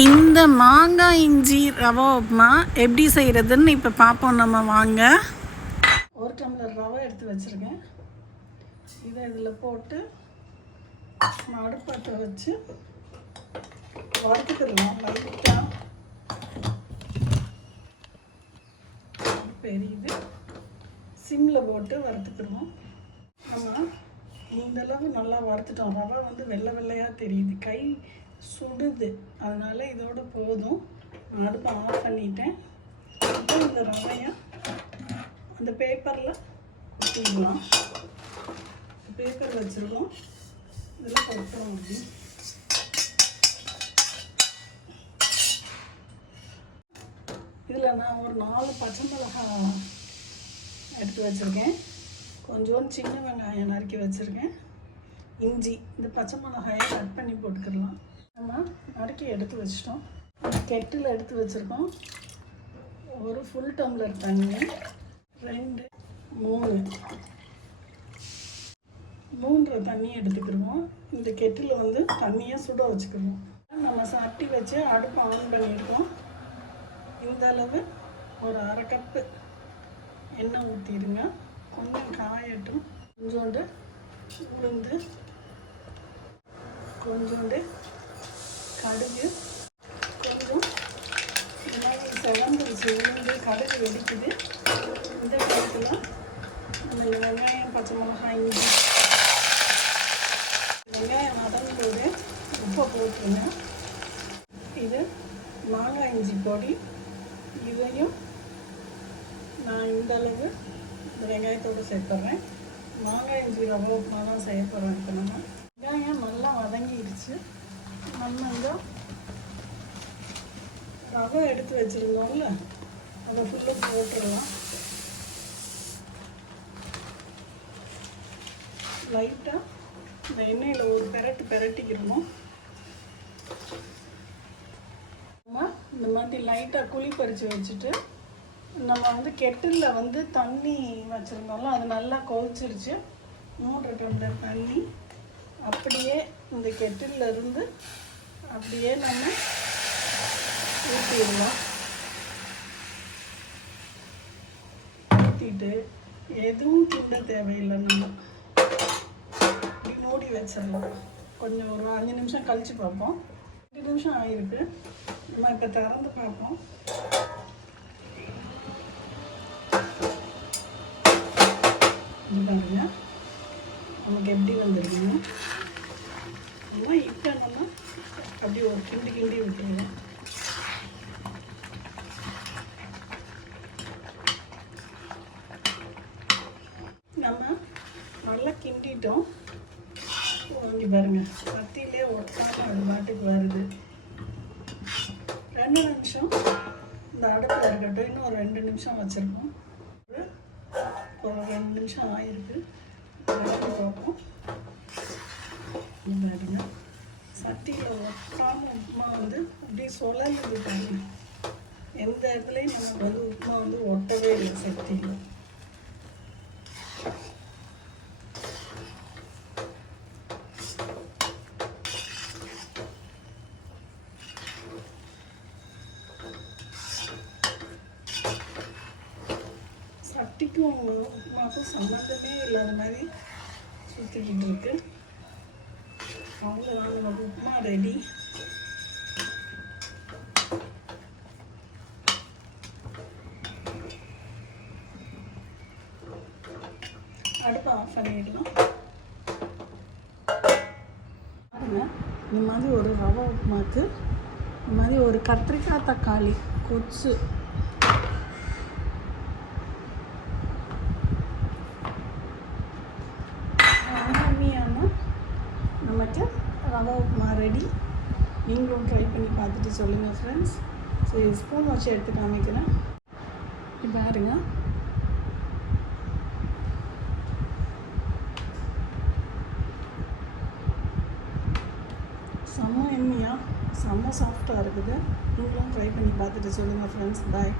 இந்த மாங்காய் இஞ்சி ரவை உப்புமா எப்படி செய்கிறதுன்னு இப்போ பார்ப்போம். நம்ம வாங்க. ஒரு டம்ளர் ரவை எடுத்து வச்சுருக்கேன். இதை இதில் போட்டு அடுப்பத்தை வச்சு வறுத்துக்கலாம். லைட்டாக பெரியுது, சிம்மில் போட்டு வறுத்துக்கிறோம். நம்ம இந்தளவு நல்லா வறுத்துட்டோம். ரவை வந்து வெள்ளை வெள்ளையாக தெரியுது, கை சுடுது. அதனால் இதோட போதும். நான் அடுப்பை ஆஃப் பண்ணிட்டேன். இப்போ இந்த ரவையை அந்த பேப்பரில் ஊற்றிடலாம். பேப்பர் வச்சுருக்கோம், இதில் கொட்டுறோம். அப்படி இதில் நான் ஒரு 4 பச்சை மிளகாய் எடுத்து வச்சுருக்கேன். கொஞ்சோண்டு சின்ன வெங்காயம் நறுக்கி வச்சுருக்கேன். இஞ்சி, இந்த பச்சை மிளகாயை கட் பண்ணி போட்டுக்கிடலாம். நம்ம நறுக்கி எடுத்து வச்சிட்டோம். கெட்டில் எடுத்து வச்சுருக்கோம். ஒரு ஃபுல் டம்ளர் தண்ணி, 2 3 தண்ணி எடுத்துக்கிடுவோம். இந்த கெட்டில் வந்து தண்ணியை சுட வச்சுக்கிடுவோம். நம்ம சட்டி வச்சு அடுப்பை ஆன் பண்ணியிருக்கோம். இந்த அளவு ஒரு 1/2 கப்பு எண்ணெய் ஊற்றிடுங்க. கொஞ்சம் காயட்டும். கொஞ்சோண்டு உளுந்து, கொஞ்சோண்டு கடுகு, கொஞ்சம் மிளகாய் செவந்துருச்சு. உளுந்து கடுகு வெடிக்குது. இந்த நேரத்தில் நம்ம வெங்காயம், பச்சை மிளகாய், இஞ்சி, வெங்காயம் வதங்கும்போது உப்பை போட்டுருங்க. இது மாங்காய் இஞ்சி பொடி. இதையும் நான் இந்த அளவு இந்த வெங்காயத்தோடு சேர்த்துட்றேன். மாங்காய் இஞ்சி ரவை உப்புமா தான் செய்ய போகிறோம். இப்போ நம்ம வெங்காயம் நல்லா வதங்கிடுச்சு. நம்ம இந்த ரவை எடுத்து வச்சுருந்தோம்ல, அதை ஃபுல்லாக போட்டுடலாம். லைட்டாக இந்த எண்ணெயில் ஒரு பெரட்டிக்கிறணும். நம்ம இந்த மாதிரி லைட்டாக குழி பறித்து வச்சுட்டு, நம்ம வந்து கெட்டிலில் வந்து தண்ணி வச்சுருந்தோம்ல, அது நல்லா கொதிச்சிருச்சு. 3 டம்ளர் தண்ணி அப்படியே இந்த கெட்டிலில் இருந்து அப்படியே நம்ம ஊற்றிடலாம். ஊற்றிட்டு எதுவும் கிண்ட தேவையில்லை. நம்ம இப்படி மூடி வச்சிடலாம். கொஞ்சம் ஒரு 5 நிமிஷம் கழித்து பார்ப்போம். 2 நிமிஷம் ஆகிருக்கு. நம்ம இப்போ திறந்து பார்ப்போம். பாருங்க நமக்கு எப்படி வந்துருக்குங்க. நம்ம இப்போ நம்ம அப்படி ஒரு கிண்டி விட்டுருவோம். நம்ம நல்லா கிண்டிட்டோம். வாங்கி பாருங்கள், கத்தியிலே ஒட்டாமல் அது பாட்டுக்கு வருது. 2 நிமிஷம் இந்த அடுப்பில் இருக்கட்டும். இன்னும் ஒரு 2 நிமிஷம் வச்சுருக்கோம். ஒரு 2 நிமிஷம் ஆகிருக்கு. பார்ப்போம். பாருங்க, சட்டியில் ஒட்டாமல் உப்புமா வந்து அப்படியே சொலந்து பாருங்க. எந்த இடத்துலையும் நமக்கு வந்து உப்புமா வந்து ஒட்டவே இல்லை சட்டியில். சட்டிக்கும் உப்புமாக்கும் சம்மந்தமே இல்லாத மாதிரி சுற்றிக்கிட்டு இருக்கு. அவ்வளோதான், நமக்கு உப்புமா ரெடி. அடுப்பை ஆஃப் பண்ணிடலாம். பாருங்கள், இந்த மாதிரி ஒரு ரவை உப்புமாக்கு இந்த மாதிரி ஒரு கத்திரிக்காய் தக்காளி கொச்சு நமக்கு ரவை உப்புமா ரெடி. நீங்களும் ட்ரை பண்ணி பார்த்துட்டு சொல்லுங்கள் ஃப்ரெண்ட்ஸ். சரி, ஸ்பூன் வச்சு எடுத்து காமிக்கிறேன். இப்போ பாருங்க, செம்ம எண்ணெயாக செம்ம சாஃப்டாக இருக்குது. நீங்களும் ட்ரை பண்ணி பார்த்துட்டு சொல்லுங்கள் ஃப்ரெண்ட்ஸ். பாய்.